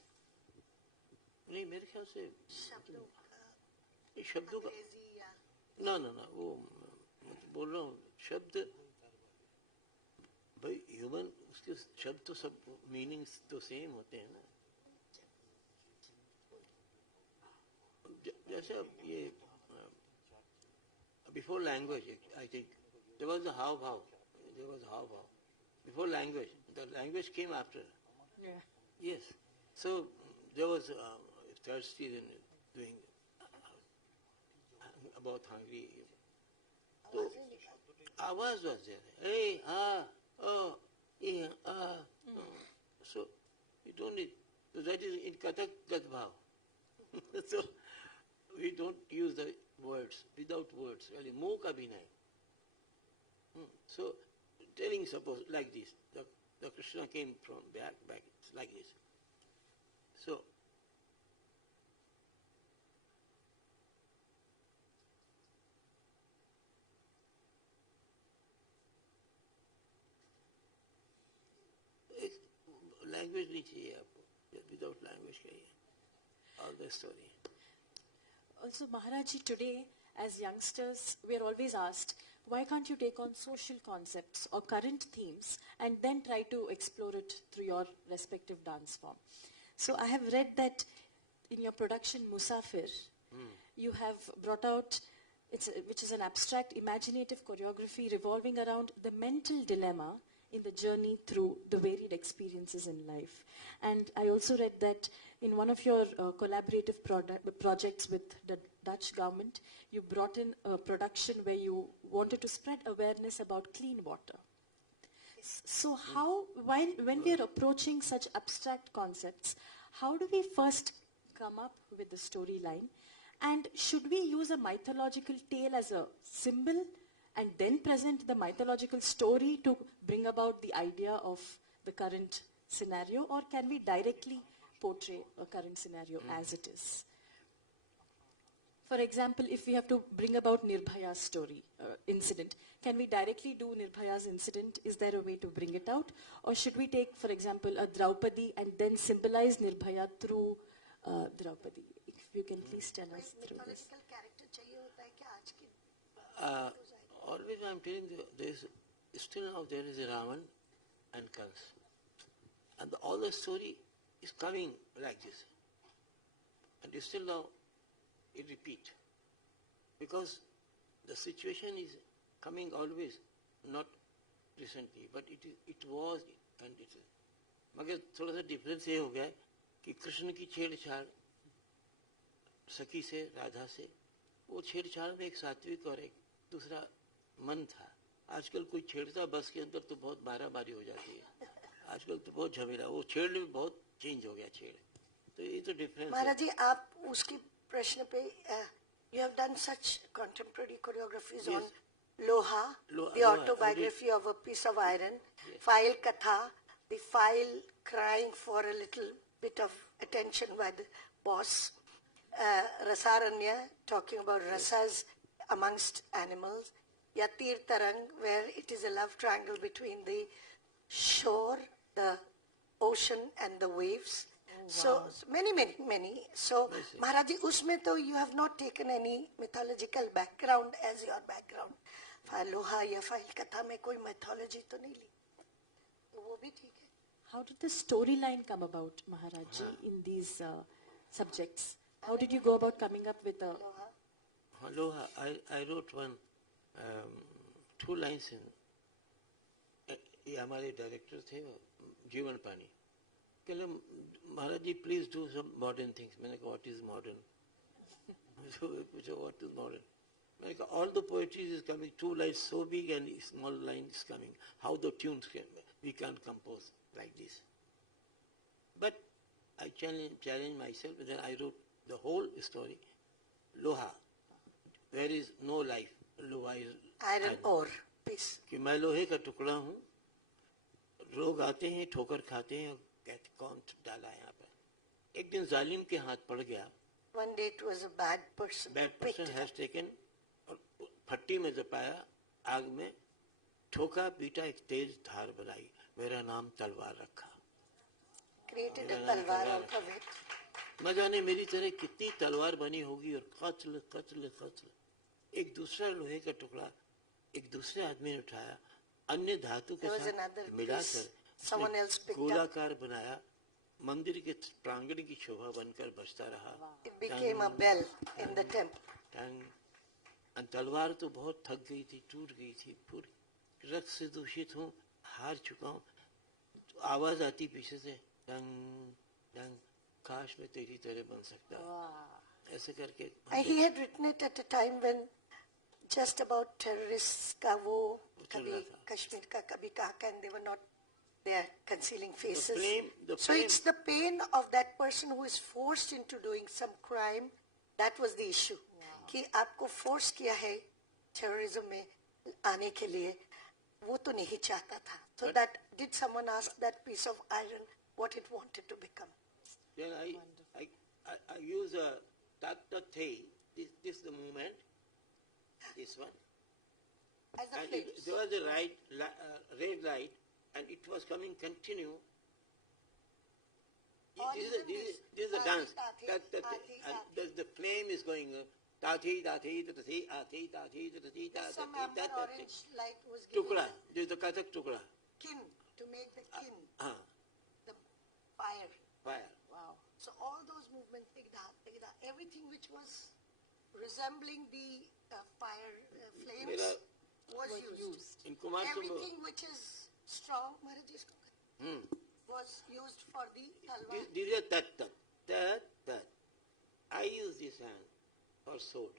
नहीं, मेरे ख्याल से शब्दों का, शब्दों का अंग्रेजी या ना वो मैं बोल रहा हूँ शब्द भाई ह्यूमन उसके शब्द तो सब मीनिंग्स तो सेम होते हैं ना. जैसे अब ये before language, I think there was a how before language. The language came after. yeah. Yes. So there was third season doing about hungry. So आवाज was there. Hey, oh, yeah, So you don't need. So that is in Kathak that bhav. So we don't use the words, without words. Really, muh ka bhi nahi. So telling, suppose like this, the Krishna came from back, it's like this. So language नहीं चाहिए आपको, without language चाहिए. All the story. Also, Maharaji, today, as youngsters, we are always asked, why can't you take on social concepts or current themes and then try to explore it through your respective dance form? So I have read that in your production Musafir, you have brought out, which is an abstract, imaginative choreography revolving around the mental dilemma in the journey through the varied experiences in life. And I also read that in one of your collaborative projects with the Dutch government, you brought in a production where you wanted to spread awareness about clean water. So how, when we are approaching such abstract concepts, how do we first come up with the storyline? And should we use a mythological tale as a symbol and then present the mythological story to bring about the idea of the current scenario, or can we directly portray a current scenario as it is? For example, if we have to bring about Nirbhaya's story, incident, can we directly do Nirbhaya's incident? Is there a way to bring it out? Or should we take, for example, a Draupadi and then symbolize Nirbhaya through Draupadi? If you can please tell us through this. Always I'm telling you, still now there is a Raman and Kans. And all the story is coming like this. And still now it repeat. Because the situation is coming always, not recently, but it was and it is. मगर थोड़ा सा difference ये हो गया कि कृष्ण की छेड़छाड़ सखी से, राधा से, वो छेड़छाड़ में एक सात्विक और एक दूसरा मन था. आजकल कोई छेड़ता बस के अंदर तो बहुत मारामारी हो जाती है. आजकल तो बहुत झमेला, वो छेड़ने में बहुत चेंज हो गया छेड़. तो ये तो डिफरेंस. महाराज जी, आप उसकी प्रश्न पे you have done such contemporary choreographies on Loha, the autobiography of a piece of iron, File Katha, the file crying for a little bit of attention by the boss, Rasaranya, talking about rasas amongst animals, Yatir Tarang, where it is a love triangle between the shore, the ocean and the waves. So many. So Maharaj ji, usme to you have not taken any mythological background as your background. Loha ya File Katha mein koi mythology to nahi li. To wo bhi theek hai. How did the storyline come about, Maharaj ji, in these subjects? How did you go about coming up with a... Loha, I wrote one, 2 lines in, ये हमारे director थे जीवन पानी. कहले Maharaj ji please do some modern things. मैंने कहा what is modern? पूछा what is modern? मैंने कहा all the poetries is coming, 2 lines so big and small lines coming. How the tunes can, we can't compose like this. But I challenged myself, and then I wrote the whole story. Loha, there is no life. Loha is iron ore piece. कि मैं लोहे का टुकड़ा हूँ. लोग आते हैं, ठोकर खाते हैं, कहते कौन डाला यहाँ पर. एक दिन जालिम के हाथ पड़ गया. One day it was a bad person. Bad person has taken, और फट्टी में दबाया, आग में ठोका, पीटा, एक तेज धार बनाई, मेरा नाम तलवार रखा. Created a तलवार out of it. न जाने मेरी तरह कितनी तलवार बनी होगी, और कत्ल कत्ल कत्ल. एक दूसरा लोहे का टुकड़ा एक दूसरे आदमी ने उठाया, अन्य धातु के साथ मिलाकर गोलाकार बनाया, मंदिर के प्रांगण की शोभा बनकर बजता रहा. It became a bell in the temple. तलवार तो बहुत थक गई थी, टूट गई थी पूरी. रक्त से दूषित हूँ, हार चुका हूँ. आवाज आती पीछे से, डंग डंग, काश मैं तेरी तरह बन सकता. ऐसे करके. He had written it at a time when just about terrorists का वो कभी कश्मीर का कभी काका, and they were not there concealing faces. So it's the pain of that person who is forced into doing some crime. That was the issue. कि आपको force किया है terrorism में आने के लिए, वो तो नहीं चाहता था. So that, did someone ask that piece of iron what it wanted to become? Then I use a tat the, this the movement, this one. As a And flame. there was a red light, and it was coming continue. This is a dance. The flame is going. Tati tati tati tati tati tati Some tati amber tati. orange light was given. Tukla. This is the Kathak tukla. Kin, to make the kin, Ah, the fire. fire. Wow. So all those movement, everything which was resembling the fire flames was used. In Kumar Everything which is strong, Maharaj, was used for the talwar. These are that. I use this hand for sword.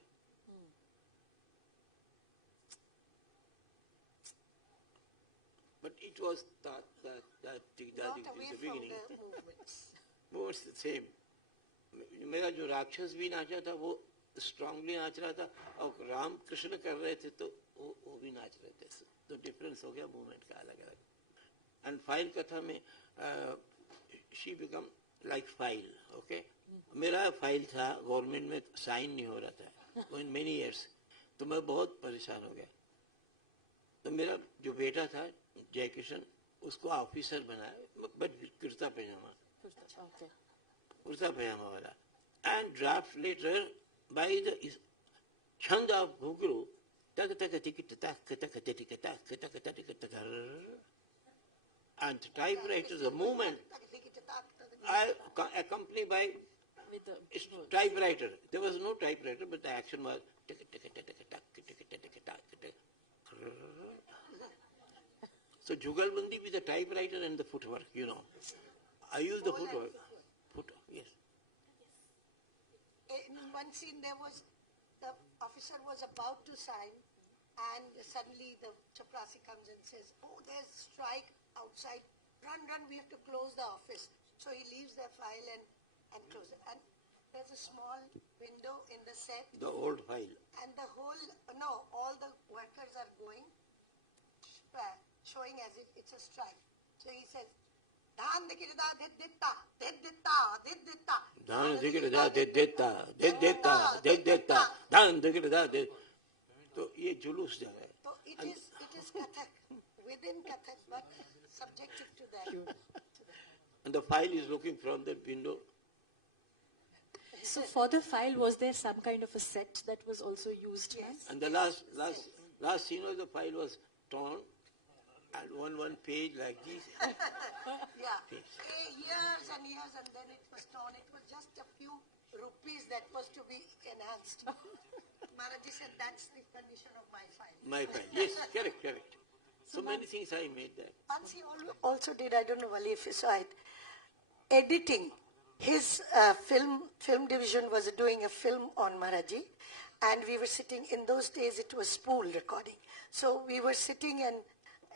But it was that Not in away the from beginning. the movements. Movements the same. मेरा जो राक्षस भी नाचा था वो strongly नाच रहा था और राम कृष्ण कर रहे थे तो वो भी नाच रहे थे तो डिफरेंस हो गया मूवमेंट का अलग अलग एंड फाइल कथा में she become like file okay मेरा फाइल था गवर्नमेंट में साइन नहीं हो रहा था इन मेनी इयर्स तो मैं बहुत परेशान हो गया तो मेरा जो बेटा था जयकिशन उसको ऑफिसर बनाया बट कुर्ता पैजामा कुर्ता पैजामा वाला and draft later by the chand of Guguru and typewriter the movement I accompanied by typewriter. There was no typewriter but the action was so Jugalbandi with the typewriter and the footwork, you know. I use the footwork. Yes. In one scene there was, the officer was about to sign and suddenly the chaprasi comes and says, oh, there's strike outside, run, we have to close the office. So he leaves the file and closes it. And there's a small window in the set. The old file. And the whole, all the workers are going, showing as if it's a strike. So he says, Dhan dikirda ditta. Dhan dikirda ditta. Dhan dikirda. So ये जुलूस जा रहा है. So it is Kathak, within Kathak, but subjective to that. And the file is looking from the window. So for the file, was there some kind of a set that was also used? Yes. And the last scene of the file was torn and one page like this. Yeah. Years and years and then it was torn. It was just a few rupees that was to be enhanced. Maharaji said that's the condition of my file. My file. Yes, correct. So many things I made that. Once he also did, I don't know, Wali, if you saw it, editing. His film division was doing a film on Maharaji, and we were sitting, in those days it was spool recording. So we were sitting and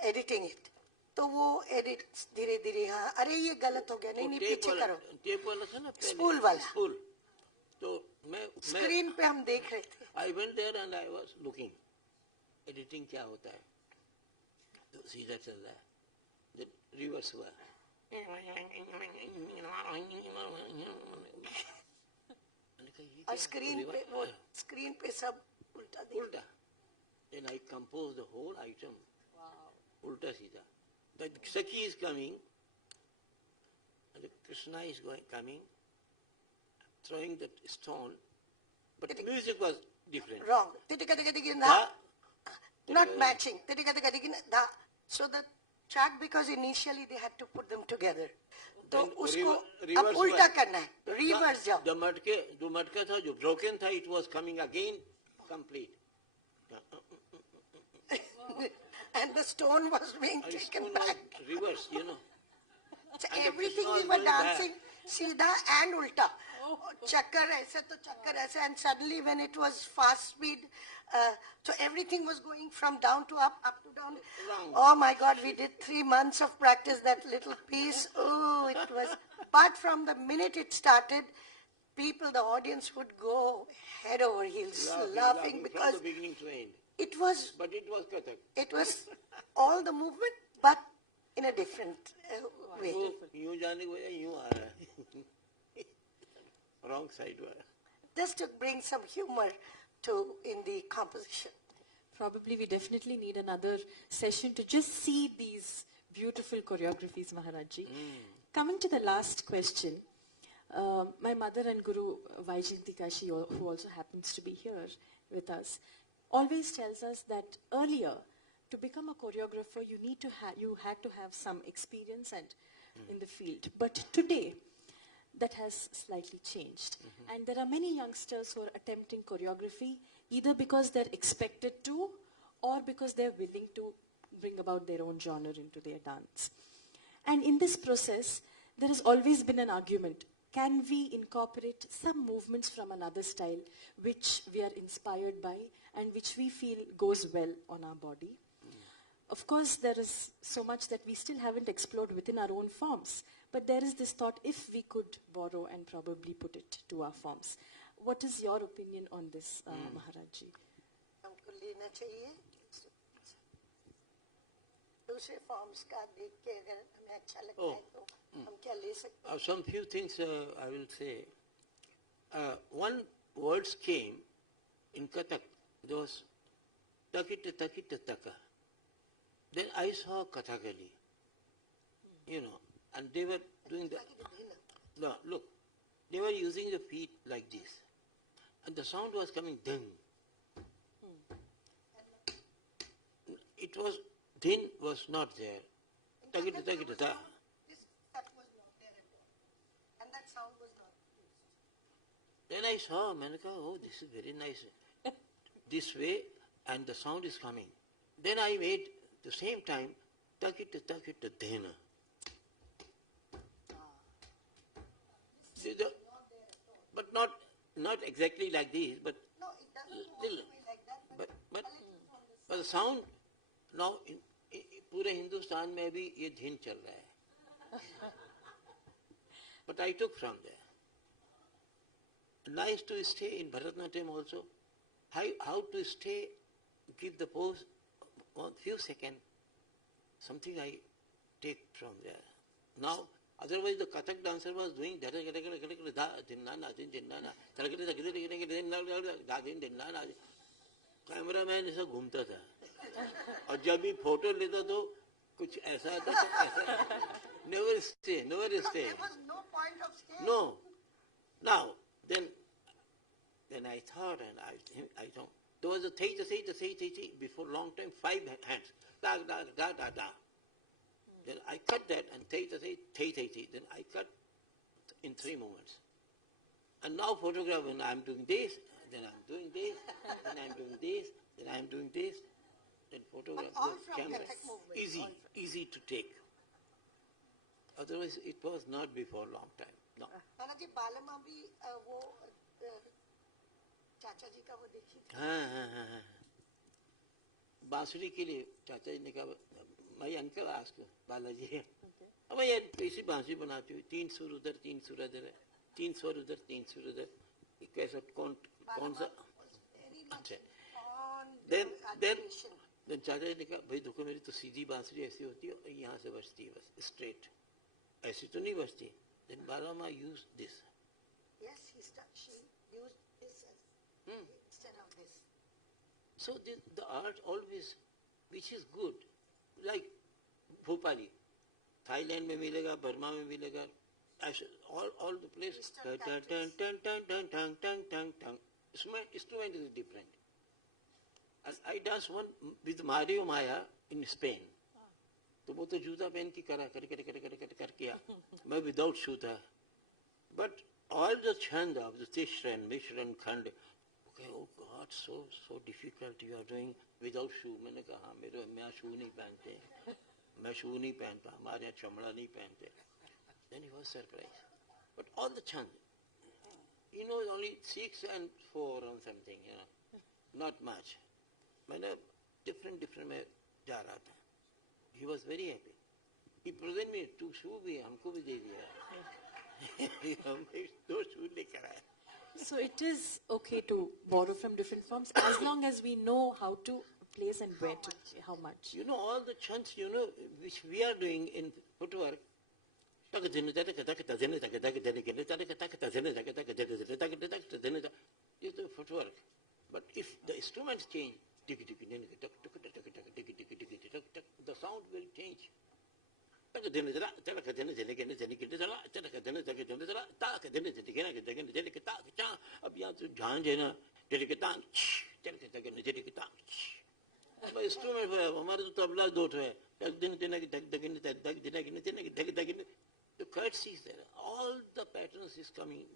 editing it. तो वो edit धीरे हाँ अरे ये गलत हो गया नहीं पीछे करो टेप वाला था ना स्पूल वाला स्पूल तो मैं स्क्रीन पे हम देख रहे थे I went there and I was looking editing क्या होता है तो सीधा चल रहा है रिवर्स हुआ और स्क्रीन पे सब उल्टा then I composed the whole item ulta sida the Sakhi is coming and the Krishna is coming throwing the stone but the music was different wrong not matching so the track because initially they had to put them together तो उसको अब उल्टा करना है reverse जाओ the मटका था जो broken था it was coming again complete and the stone was being taken back. Reverse, you know. So everything we were dancing, Siddha and Ulta. Chakkar aise to chakkar aise, and suddenly when it was fast speed, so everything was going from down to up to down. Oh my God, we did 3 months of practice, that little piece. Oh, it was, but from the minute it started, people, the audience would go head over heels, laughing because from the beginning to end. It was Kathak. It was all the movement, but in a different way. यूं जाने को यूं आ रहा है wrong side वाला Just to bring some humor in the composition. Probably we definitely need another session to just see these beautiful choreographies, Maharajji. Coming to the last question, my mother and Guru Trinity Kashi, who also happens to be here with us, always tells us that earlier, to become a choreographer, you had to have some experience and in the field. But today, that has slightly changed. And there are many youngsters who are attempting choreography either because they're expected to or because they're willing to bring about their own genre into their dance. And in this process, there has always been an argument. Can we incorporate some movements from another style which we are inspired by and which we feel goes well on our body? Of course, there is so much that we still haven't explored within our own forms. But there is this thought, if we could borrow and probably put it to our forms. What is your opinion on this, Maharaj ji? हमको लेना चाहिए दूसरे forms का देख के अगर हमें अच्छा लगता है तो हम क्या ले सकते हैं? Some few things I will say. One words came in Kathak. There was takita takita taka. Then I saw Kathakali, and they were doing the. No, look, they were using the feet like this, and the sound was coming ding. It was din was not there. Takita takita ta. That was not there at all, and that sound was not used. Then I saw Manaka. Oh, this is very nice. This way, and the sound is coming. Then I made the same time takita takita dena. But not exactly like this, but No, it doesn't little. have to be like that. But a little on the but the sound now in पूरे हिंदुस्तान में भी ये धीन चल रहा है. But I took from there. Nice to stay in Bharatanatyam also. How to stay, give the pose, one few seconds. Something I take from there. Now, otherwise the Kathak dancer was doing cameraman ऐसा घूमता था और जब भी photo लेता तो कुछ ऐसा था never stay. There was no point of staying. No. Now, then I thought, and I don't. There was a theta, before long time, 5 hands. Da, da, da, da, da. Then I cut that and theta. Then I cut in 3 moments. And now photograph, when I'm doing this, then I'm doing this, then I'm doing this, then I'm doing this. Then photograph All the from camera. Kathak movement. Easy to take. Otherwise, it was not before long time. No. नाना जी बालमा भी वो चाचा जी का वो देखी थी. हाँ. बांसुरी के लिए चाचा जी ने कहा, my uncle asked बालाजी, अब यार कैसी बांसुरी बनाती हुई 3 सुर उधर 3 सुर उधर 3 स्वर उधर 3 सुर उधर कैसा कौन सा अच्छा. Then चाचा जी ने कहा, भाई देखो मेरी तो सीधी बांसुरी ऐसी होती है और यहाँ से बजती है बस straight. ऐसी तो नहीं बजती. Then Balama used this. Yes, she used this instead of this. So the art always, which is good, like Bhopali, Thailand में मिलेगा, Burma में मिलेगा, all the places. Instrument is different. And I dance one with Mario Maya in Spain. तो वो तो जूता पहन के करा कर किया. मैं without shoe था. But all the chand of the Tishran, Mishran, Khand, okay, oh God, so difficult you are doing without shoe. मैंने कहा हाँ मैं shoe नहीं पहनते. मैं shoe नहीं पहनता. हमारे यहाँ चमड़ा नहीं पहनते. Then he was surprised. But all the chand, he knows only 6 and 4 or something, not much. मैंने different में जा रहा था. He was very happy. He presented me 2 shoes भी हमको भी दे दिया. हमें 2 shoes लेकर आया. So it is okay to borrow from different forms as long as we know how to place and where to, how much. You know all the chants, which we are doing in footwork. It's the footwork. But if the instruments change, the sound will change. अब यहाँ तो झांझ है ना, instrument हमारे तो तबला 2 है, the curtsy is there. All the patterns is coming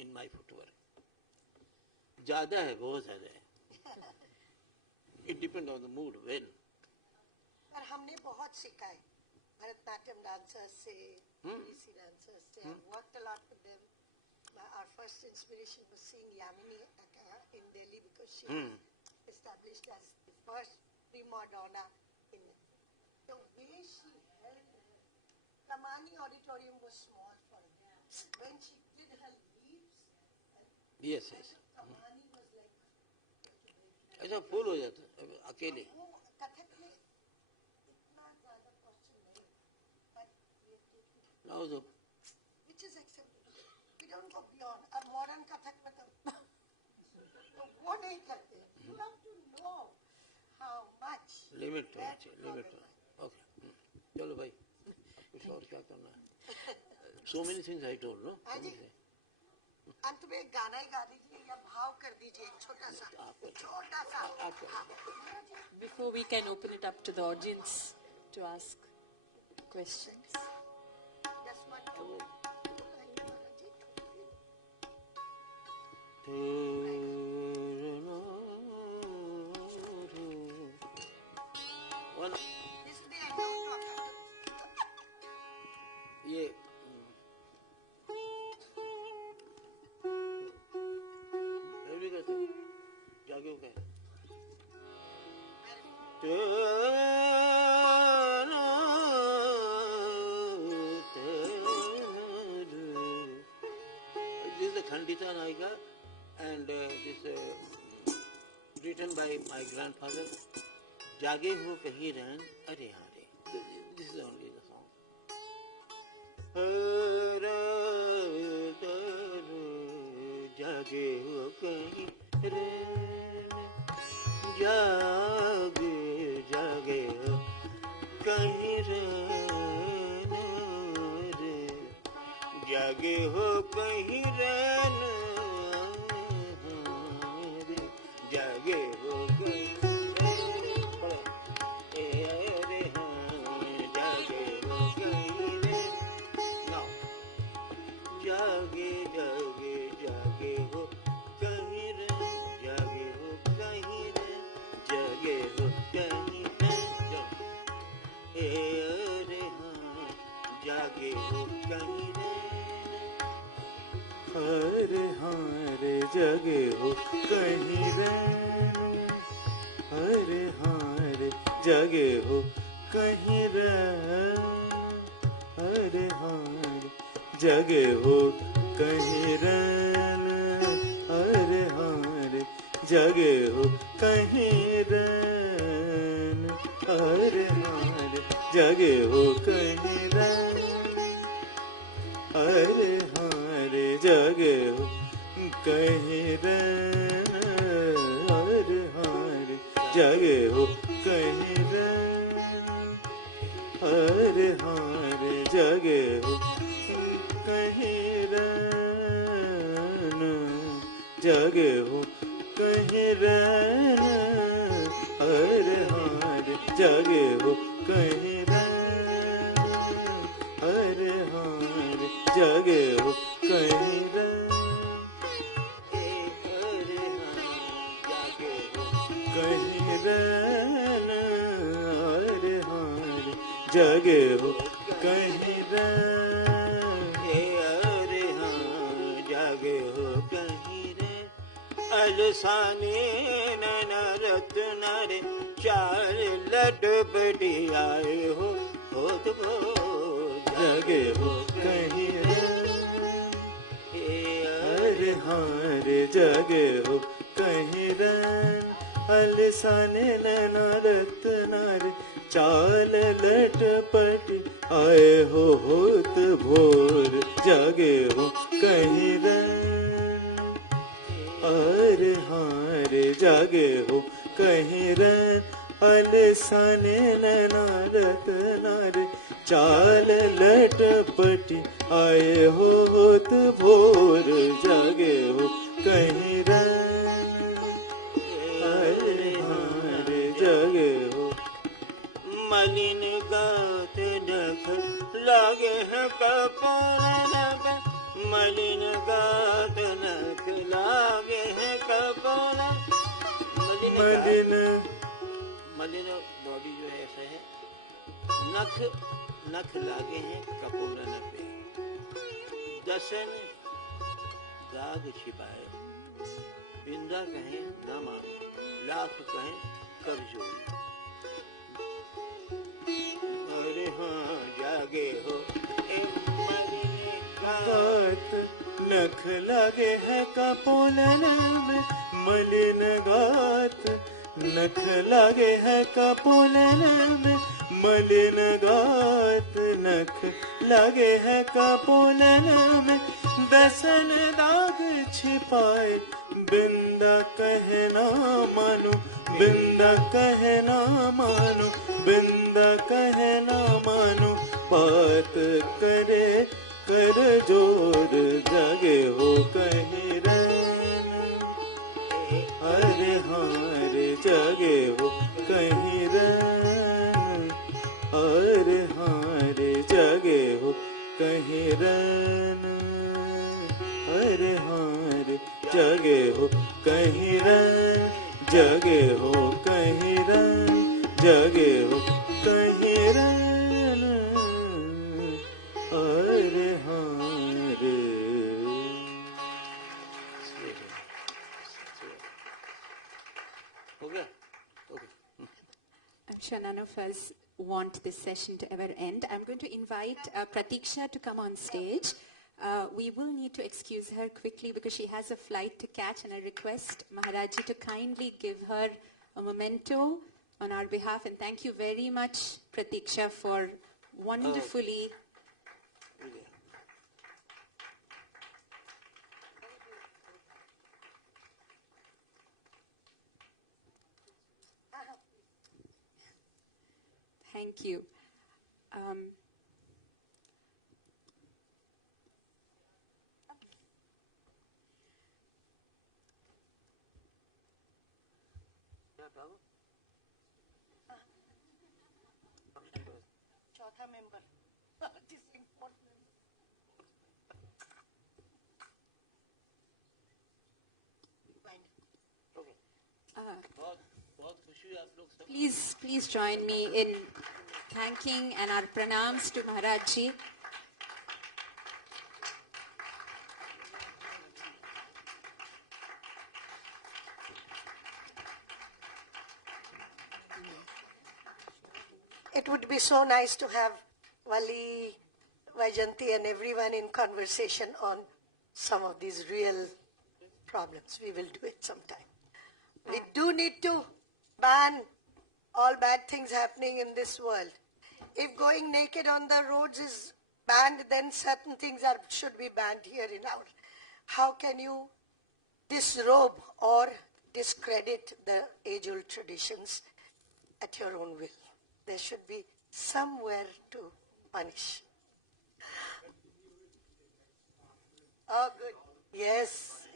in my footwork. ज़्यादा है, बहुत ज़्यादा है. It depends on the mood, when. पर हमने बहुत सीखा है भरतनाट्यम dancers से, Vidushi dancers से. I've worked a lot with them. Our first inspiration was seeing Yamini in Delhi because she was established as the first prima donna in the way she held her. Kamani auditorium was small for her. When she did her leaves, Yes, yes. Kamani was like ऐसा फूल हो जाता है अकेले. वो कथक में इतना ज़्यादा question नहीं, but we have taken Now the which is acceptable. We don't go beyond. Our modern Kathak में तो वो नहीं करते. You have to know how much. limit होना where to चाहिए, draw limit the होना. line. Okay. चलो भाई, अब कुछ और क्या करना है? So many things I told, no? हाँ जी. अंत में एक गाना ही गा दीजिए या भाव कर दीजिए एक छोटा सा. हाँ. Before we can open it up to the audience to ask questions. Just one, two. One, This is the end of talk. ये भी कहते हैं, जागे हो गए. This is the Khandita Naika, and this written by my grandfather. जागे हो कहीं रहन अरे हारे. This is only the song. जागे हो कहीं रहन, जागे जागे हो कहीं रहन रे, जागे हो कहीं रहन रे, जागे हो कहीं जागे जागे जागे हो कहीं रे, जागे हो कहीं रे, जागे हो कहीं रे, अरे हाँ जागे हो कहीं रे, अरे हाँ रे जागे हो कहीं रे, अरे हाँ रे जागे हो कहीं रे, अरे हाँ रे जगे हो कहीं रन, अरे हाँ रे जगे हो कहीं रन, अरे हाँ रे जगे हो कहीं रन, अरे हाँ रे जगे हो कहीं रन, अरे हाँ रे जगे हो कहीं रन, अरे हाँ रे जगे हो कहीं रन, जगे हो कहीं रन, अरे हाँ रे जगे हो कहीं रन, अरे हाँ रे जगे हो कहीं रन, अरे हाँ जगे हो कहीं रन, अरे हाँ रे जगे हो कहीं रन, अरे हाँ जागे हो कहीं रे, अलसाने नैना रत्न रे, चार लट बड़ी आए हो तो जागे हो कहीं रे, अरे हाँ रे जागे हो कहीं रे, अलसाने नैना रत्न रे, चाल लटपट आए हो होत भोर, जागे हो कहीं रन, अरे हाँ रे जागे हो कहीं रन, अलसाने नैना रत्न रे, चाल लटपट आए हो होत भोर, जागे हो कहीं रन, अरे हाँ रे जागे हो. मलिन गात नख लागे हैं कपूर, मलिन मलिन मलिन बॉडी जो है ऐसा है, नख नख लागे हैं कपोलन पे, दसन दाग छिपाए, बिंदा कहें न मानो, लाख कहें कर जोड़ी। अरे हाँ जागे हो गात, नख लगे है कपोलन में मलिन गात, नख लगे है कपोलन में मलिन गात, नख लगे है कपोलन में, दसन दाग छिपाए, बिंदा कहे ना मानो, बिंदा कहे ना मानो, बिंदा कहे ना मानो, बात करे कर जोर, जगे हो कहीं रैन, अरे हाँ रे जगे हो कहीं रैन, अरे हाँ रे जगे हो कहीं रैन, अरे हाँ रे जगे हो कहीं रैन, जगे हो कहीं रैन, जगे हो कहीं रैन, अरे हाँ रे। हो गया? Okay. I'm sure none of us want this session to ever end. I'm going to invite Prateeksha to come on stage. We will need to excuse her quickly because she has a flight to catch, and I request Maharaji to kindly give her a memento on our behalf. And thank you very much, Prateeksha, for wonderfully... Thank you. चौथा member. This important. Please join me in thanking and our pranams to Maharaj Ji. It would be so nice to have Vali, Vaijanti and everyone in conversation on some of these real problems. We will do it sometime. We do need to ban all bad things happening in this world. If going naked on the roads is banned, then certain things should be banned here in our. How can you disrobe or discredit the age-old traditions at your own will? There should be somewhere to punish. Oh, good. Yes.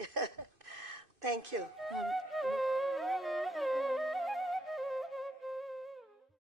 Thank you.